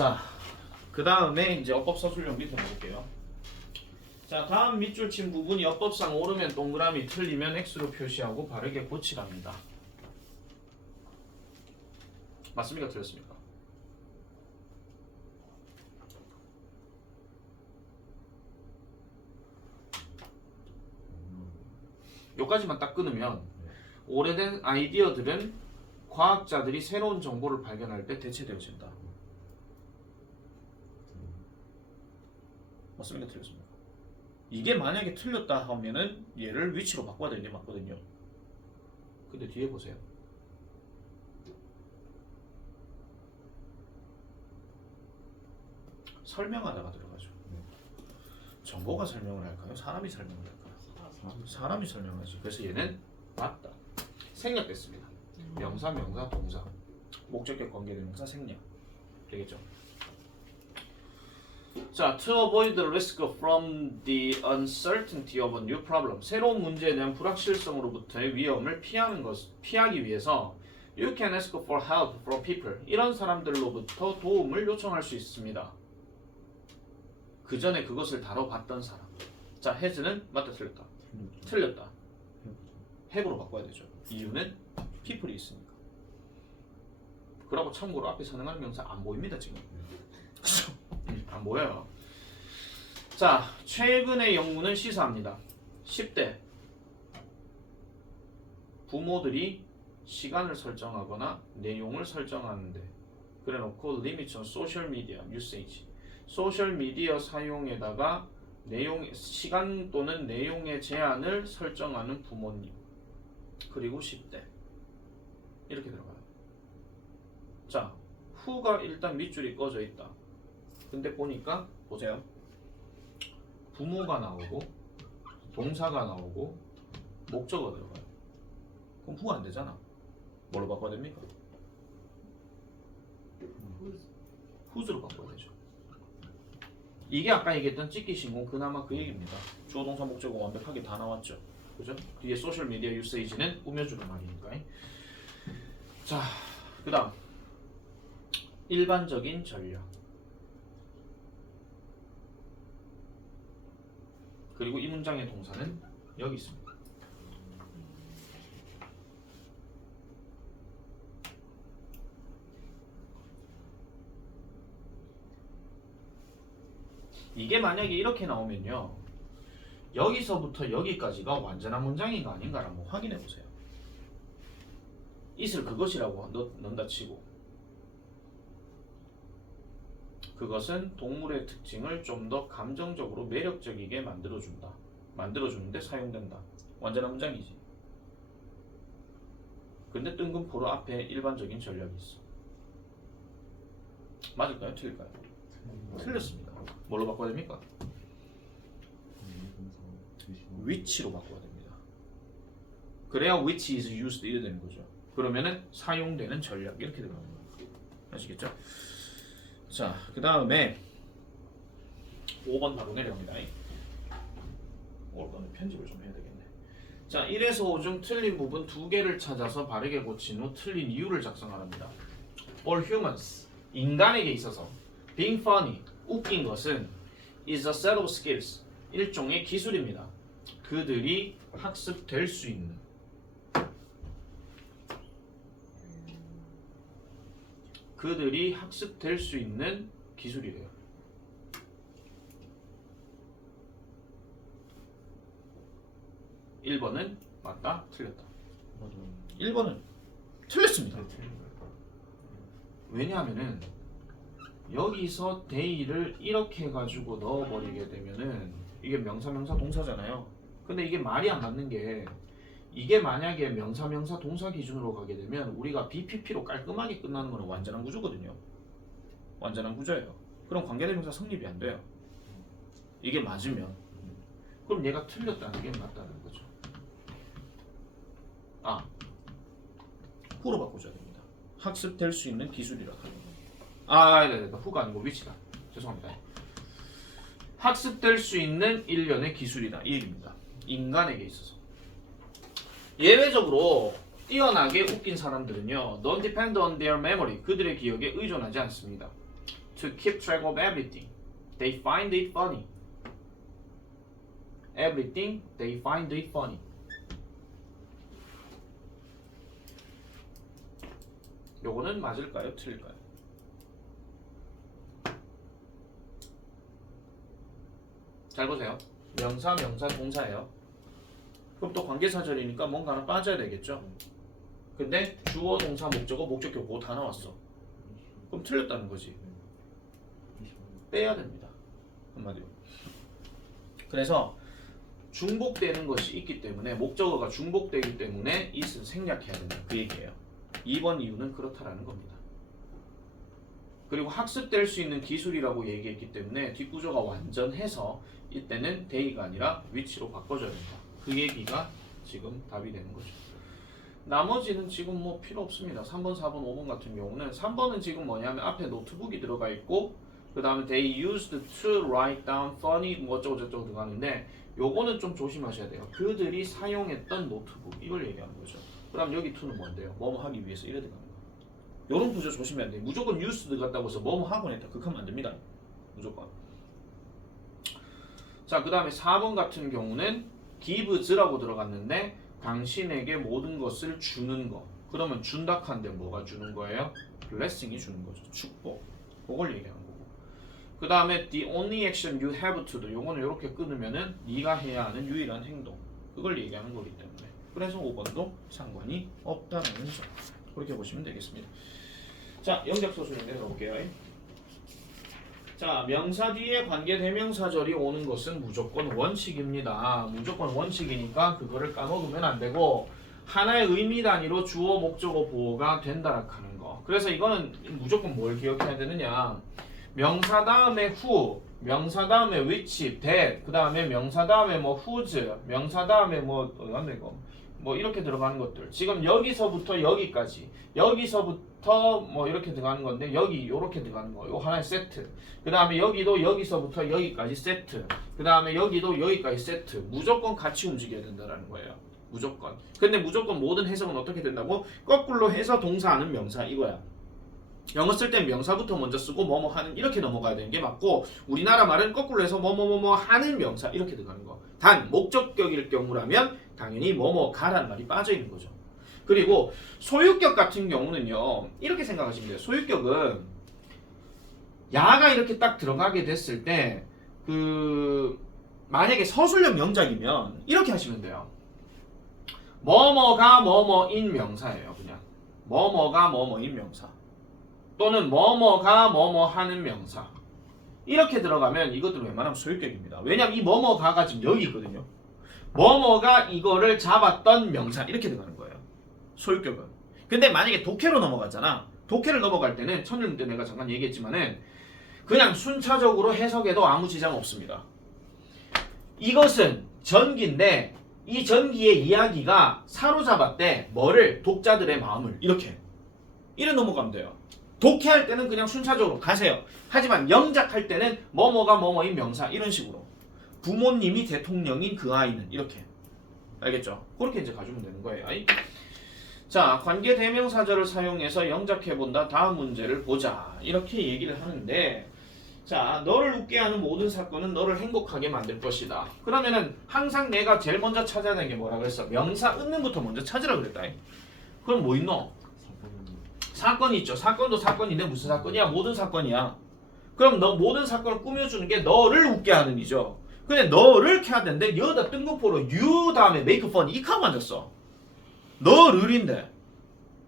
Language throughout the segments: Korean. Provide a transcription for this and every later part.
자, 그 다음에 이제 어법 서술형 밑에 볼게요. 자, 다음 밑줄 친 부분이 어법상 옳으면 동그라미, 틀리면 X로 표시하고 바르게 고치랍니다. 맞습니까? 틀렸습니까? 요까지만 딱 끊으면 오래된 아이디어들은 과학자들이 새로운 정보를 발견할 때 대체되어진다. 맞습니까? 틀렸습니까? 이게 만약에 틀렸다 하면은 얘를 위치로 바꿔야 되는 게 맞거든요. 근데 뒤에 보세요. 설명하다가 들어가죠. 정보가 설명을 할까요? 사람이 설명을 할까요? 사람이 설명하지. 그래서 얘는 맞다. 생략됐습니다. 명사, 명사, 동사. 목적격 관계대명사 생략. 되겠죠? 자, to avoid the risk from the uncertainty of a new problem. 새로운 문제에 대한 불확실성으로부터의 위험을 피하는 것, 피하기 위해서 you can ask for help from people. 이런 사람들로부터 도움을 요청할 수 있습니다. 그 전에 그것을 다뤄봤던 사람. 자, has는 맞다 틀렸다. 틀렸다. have로 바꿔야 되죠. 이유는 people이 있으니까. 그러고 참고로 앞에 선행하는 명사 안 보입니다 지금. 안 보여요. 자, 최근의 연구는 시사합니다. 10대 부모들이 시간을 설정하거나 내용을 설정하는데 그래놓고 on social media usage 소셜 미디어 사용에다가 내용 시간 또는 내용의 제한을 설정하는 부모님 그리고 10대 이렇게 들어가요. 자, 후가 일단 밑줄이 꺼져 있다. 근데 보니까 보세요. 부모가 나오고 동사가 나오고 목적어 들어가요. 그럼 후가 안 되잖아. 뭘로 바꿔야 됩니까? 후즈로 바꿔야 되죠. 이게 아까 얘기했던 찍기 신공 그나마 그 얘기입니다. 주어 동사 목적어 완벽하게 다 나왔죠. 그죠? 뒤에 소셜 미디어 유세이지는 꾸며주는 말이니까. 자, 그다음 일반적인 전략. 그리고 이 문장의 동사는 여기 있습니다. 이게 만약에 이렇게 나오면요. 여기서부터 여기까지가 완전한 문장인가 아닌가 한번 확인해 보세요. it을 그것이라고 넣, 넣는다 치고 그것은 동물의 특징을 좀 더 감정적으로 매력적이게 만들어준다. 만들어주는데 사용된다. 완전한 문장이지. 근데 뜬금포로 앞에 일반적인 전략이 있어. 맞을까요? 틀릴까요? 틀렸습니다. 뭘로 바꿔야 됩니까? 위치로 바꿔야 됩니다. 그래야 which is used 이래 되는 거죠. 그러면은 사용되는 전략 이렇게 들어가는 거예요. 아시겠죠? 자, 그 다음에 5번 바로 내려갑니다. 오늘 편집을 좀 해야 되겠네. 자, 1에서 5 중 틀린 부분 두 개를 찾아서 바르게 고친 후 틀린 이유를 작성하랍니다. All humans, 인간에게 있어서 being funny, 웃긴 것은 is a set of skills, 일종의 기술입니다. 그들이 학습될 수 있는 그들이 학습될 수 있는 기술이래요. 일번은 맞다, 틀렸다. 1번은 틀렸습니다. 왜냐하면은 여기서 데이를 이렇게 해가지고 넣어버리게 되면은 이게 명사 명사 동사잖아요. 근데 이게 말이 안 맞는 게 이게 만약에 명사 명사 동사 기준으로 가게 되면 우리가 BPP로 깔끔하게 끝나는 거는 완전한 구조거든요. 완전한 구조예요. 그럼 관계대명사 성립이 안 돼요. 이게 맞으면 그럼 얘가 틀렸다는 게 맞다는 거죠. 아 후로 바꿔줘야 됩니다. 학습될 수 있는 기술이라 하는 거. 아, 네네, 네, 후가 아니고 위치다. 죄송합니다. 학습될 수 있는 일련의 기술이다. 이 얘기입니다. 인간에게 있어서. 예외적으로 뛰어나게 웃긴 사람들은요, don't depend on their memory. 그들의 기억에 의존하지 않습니다. to keep track of everything. They find it funny. Everything they find it funny. 요거는 맞을까요? 틀릴까요? 잘 보세요. 명사, 명사, 동사예요. 그럼 또 관계사절이니까 뭔가 하나 빠져야 되겠죠? 근데 주어, 동사, 목적어, 목적격 그거 다 나왔어. 그럼 틀렸다는 거지. 빼야 됩니다. 한마디로. 그래서 중복되는 것이 있기 때문에 목적어가 중복되기 때문에 it은 생략해야 된다. 그 얘기예요. 2번 이유는 그렇다라는 겁니다. 그리고 학습될 수 있는 기술이라고 얘기했기 때문에 뒷구조가 완전해서 이때는 day가 아니라 위치로 바꿔줘야 된다. 그 얘기가 지금 답이 되는 거죠. 나머지는 지금 뭐 필요 없습니다. 3번, 4번, 5번 같은 경우는 3번은 지금 뭐냐면 앞에 노트북이 들어가 있고 그 다음에 they used to write down funny 뭐 어쩌고 저쩌고 들어가는데 요거는 좀 조심하셔야 돼요. 그들이 사용했던 노트북 이걸 얘기하는 거죠. 그럼 여기 to는 뭔데요? 뭐뭐 하기 위해서 이래 들어가는 거. 요런 구조 조심해야 돼요. 무조건 used 들어갔다고 해서 뭐뭐 하고 했다. 극하면 안 됩니다. 무조건. 자, 그 다음에 4번 같은 경우는 gives라고 들어갔는데 당신에게 모든 것을 주는 거. 그러면 준다 한데 뭐가 주는 거예요? blessing이 주는 거죠. 축복. 그걸 얘기하는 거고. 그 다음에 the only action you have to도 요거는 이렇게 끊으면은 네가 해야 하는 유일한 행동. 그걸 얘기하는 거기 때문에. 그래서 5번도 상관이 없다는 점. 그렇게 보시면 되겠습니다. 자, 영작소 수능 내려볼게요. 자, 명사 뒤에 관계 대명사절이 오는 것은 무조건 원칙입니다. 무조건 원칙이니까 그거를 까먹으면 안 되고 하나의 의미 단위로 주어 목적어 보호가 된다라 하는 거. 그래서 이거는 무조건 뭘 기억해야 되느냐? 명사 다음에 who, 명사 다음에 which, that, 그 다음에 명사 다음에 뭐 whose, 명사 다음에 뭐 어디 이거 뭐 이렇게 들어가는 것들. 지금 여기서부터 여기까지, 여기서부터 뭐 이렇게 들어가는 건데 여기 요렇게 들어가는 거. 요 하나의 세트. 그 다음에 여기도 여기서부터 여기까지 세트. 그 다음에 여기도 여기까지 세트. 무조건 같이 움직여야 된다라는 거예요. 무조건. 근데 무조건 모든 해석은 어떻게 된다고? 거꾸로 해서 동사하는 명사 이거야. 영어 쓸 땐 명사부터 먼저 쓰고 뭐뭐 하는 이렇게 넘어가야 되는 게 맞고 우리나라 말은 거꾸로 해서 뭐뭐뭐뭐 하는 명사 이렇게 들어가는 거. 단 목적격일 경우라면 당연히 뭐뭐 가라는 말이 빠져 있는 거죠. 그리고 소유격 같은 경우는요. 이렇게 생각하시면 돼요. 소유격은 야가 이렇게 딱 들어가게 됐을 때 그 만약에 서술형 명작이면 이렇게 하시면 돼요. 뭐뭐가 뭐뭐인 명사예요. 그냥 뭐뭐가 뭐뭐인 명사. 또는 뭐뭐가 뭐뭐 하는 명사 이렇게 들어가면 이것들은 웬만하면 소유격입니다. 왜냐면 이 뭐뭐가가 지금 여기 있거든요. 뭐뭐가 이거를 잡았던 명사 이렇게 들어가는 거예요. 소유격은. 근데 만약에 독해로 넘어가잖아. 독해를 넘어갈 때는 천년 때 내가 잠깐 얘기했지만은 그냥 순차적으로 해석해도 아무 지장 없습니다. 이것은 전기인데 이 전기의 이야기가 사로잡았대 뭐를 독자들의 마음을 이렇게 이래 넘어가면 돼요. 독해할 때는 그냥 순차적으로 가세요. 하지만 영작할 때는 뭐뭐가 뭐뭐인 명사 이런 식으로 부모님이 대통령인 그 아이는 이렇게 알겠죠? 그렇게 이제 가주면 되는 거예요. 아이? 자 관계 대명사절을 사용해서 영작해 본다. 다음 문제를 보자. 이렇게 얘기를 하는데 자 너를 웃게 하는 모든 사건은 너를 행복하게 만들 것이다. 그러면은 항상 내가 제일 먼저 찾아야 되는 게 뭐라 그랬어? 명사 은는부터 먼저 찾으라 그랬다. 그럼 뭐 있노? 사건이 있죠. 사건도 사건인데 무슨 사건이야? 모든 사건이야. 그럼 너 모든 사건을 꾸며주는 게 너를 웃게 하는 이죠. 근데 너를 해야 되는데 여기다 뜬금포로 you 다음에 make fun 이 카가 맞았어. 너를인데.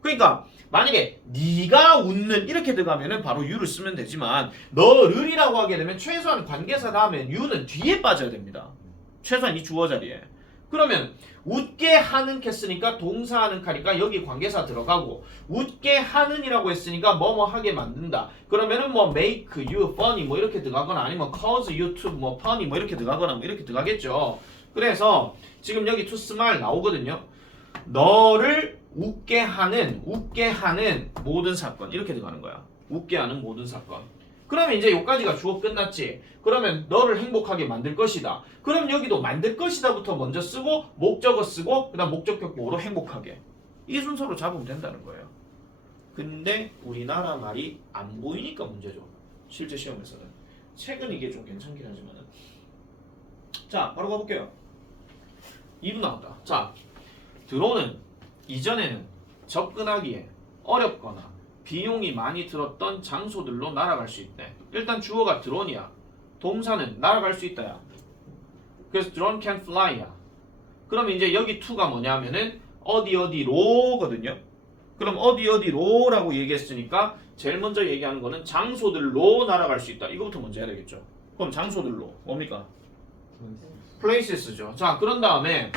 그러니까 만약에 네가 웃는 이렇게 들어가면은 바로 you를 쓰면 되지만 너를이라고 하게 되면 최소한 관계사 다음에 you는 뒤에 빠져야 됩니다. 최소한 이 주어 자리에. 그러면 웃게 하는 했으니까 동사하는 카니까 여기 관계사 들어가고 웃게 하는이라고 했으니까 뭐뭐 하게 만든다. 그러면은 뭐 make you funny 뭐 이렇게 들어가거나 아니면 cause you to 뭐 funny 뭐 이렇게 들어가거나 뭐 이렇게 들어가겠죠. 그래서 지금 여기 to smile 나오거든요. 너를 웃게 하는 웃게 하는 모든 사건 이렇게 들어가는 거야. 웃게 하는 모든 사건. 그러면 이제 여기까지가 주어 끝났지. 그러면 너를 행복하게 만들 것이다. 그럼 여기도 만들 것이다부터 먼저 쓰고 목적어 쓰고 그다음 목적격 보호로 행복하게. 이 순서로 잡으면 된다는 거예요. 근데 우리나라 말이 안 보이니까 문제죠. 실제 시험에서는 책은 이게 좀 괜찮긴 하지만은 자 바로 가볼게요 2분 나왔다 자 드론은 이전에는 접근하기에 어렵거나 비용이 많이 들었던 장소들로 날아갈 수 있대 일단 주어가 드론이야 동사는 날아갈 수 있다야 그래서 drone can fly야 그럼 이제 여기 to가 뭐냐면은 어디 어디로거든요 그럼 어디 어디로라고 얘기했으니까 제일 먼저 얘기하는 거는 장소들로 날아갈 수 있다. 이거부터 먼저 해야 되겠죠. 그럼 장소들로 뭡니까? places죠. 자, 그런 다음에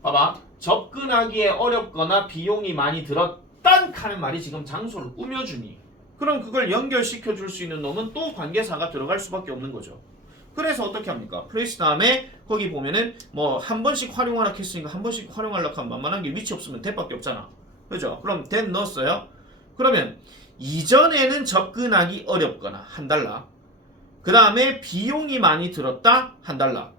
봐봐. 접근하기에 어렵거나 비용이 많이 들었 단 하는 말이 지금 장소를 꾸며주니 그럼 그걸 연결시켜 줄 수 있는 놈은 또 관계사가 들어갈 수밖에 없는 거죠. 그래서 어떻게 합니까? place 다음에 거기 보면은 뭐 한 번씩 활용하라 했으니까 한 번씩 활용하려고 하면 만만한 게 위치 없으면 대밖에 없잖아. 그죠? 그럼 that 넣었어요. 그러면 이전에는 접근하기 어렵거나 한 달러. 그 다음에 비용이 많이 들었다 한 달러.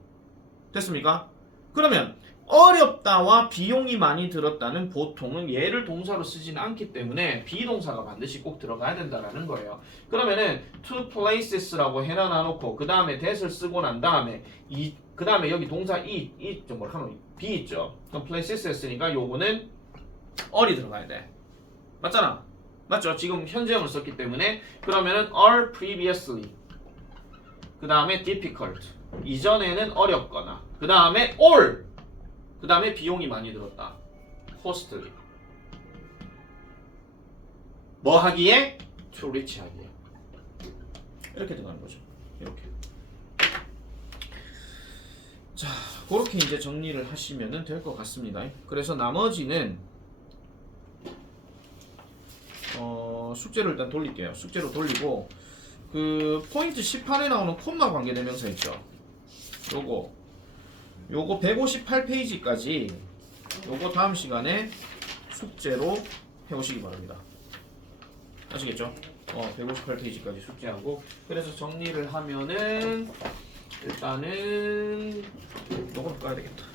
됐습니까? 그러면 어렵다와 비용이 많이 들었다는 보통은 얘를 동사로 쓰지는 않기 때문에 비동사가 반드시 꼭 들어가야 된다라는 거예요. 그러면은 two places라고 해놔 놓고 그 다음에 that을 쓰고 난 다음에 이 그 다음에 여기 동사 이 이좀 뭐라 하노 be 있죠. 그럼 places 했으니까 요거는 얼이 들어가야 돼. 맞잖아. 맞죠? 지금 현재형을 썼기 때문에 그러면은 are previously 그 다음에 difficult 이전에는 어렵거나 그 다음에 그 다음에 비용이 많이 들었다. costly 뭐 하기에? to reach 하기에. 이렇게 들어가는 거죠. 이렇게. 자 그렇게 이제 정리를 하시면 될 것 같습니다. 그래서 나머지는 어, 숙제를 일단 돌릴게요. 숙제로 돌리고 그 포인트 18에 나오는 콤마 관계대명사 있죠. 요거 요거 158페이지까지 요거 다음 시간에 숙제로 해오시기 바랍니다. 아시겠죠? 어, 158페이지까지 숙제하고 그래서 정리를 하면은 일단은 요거는 까야 되겠다.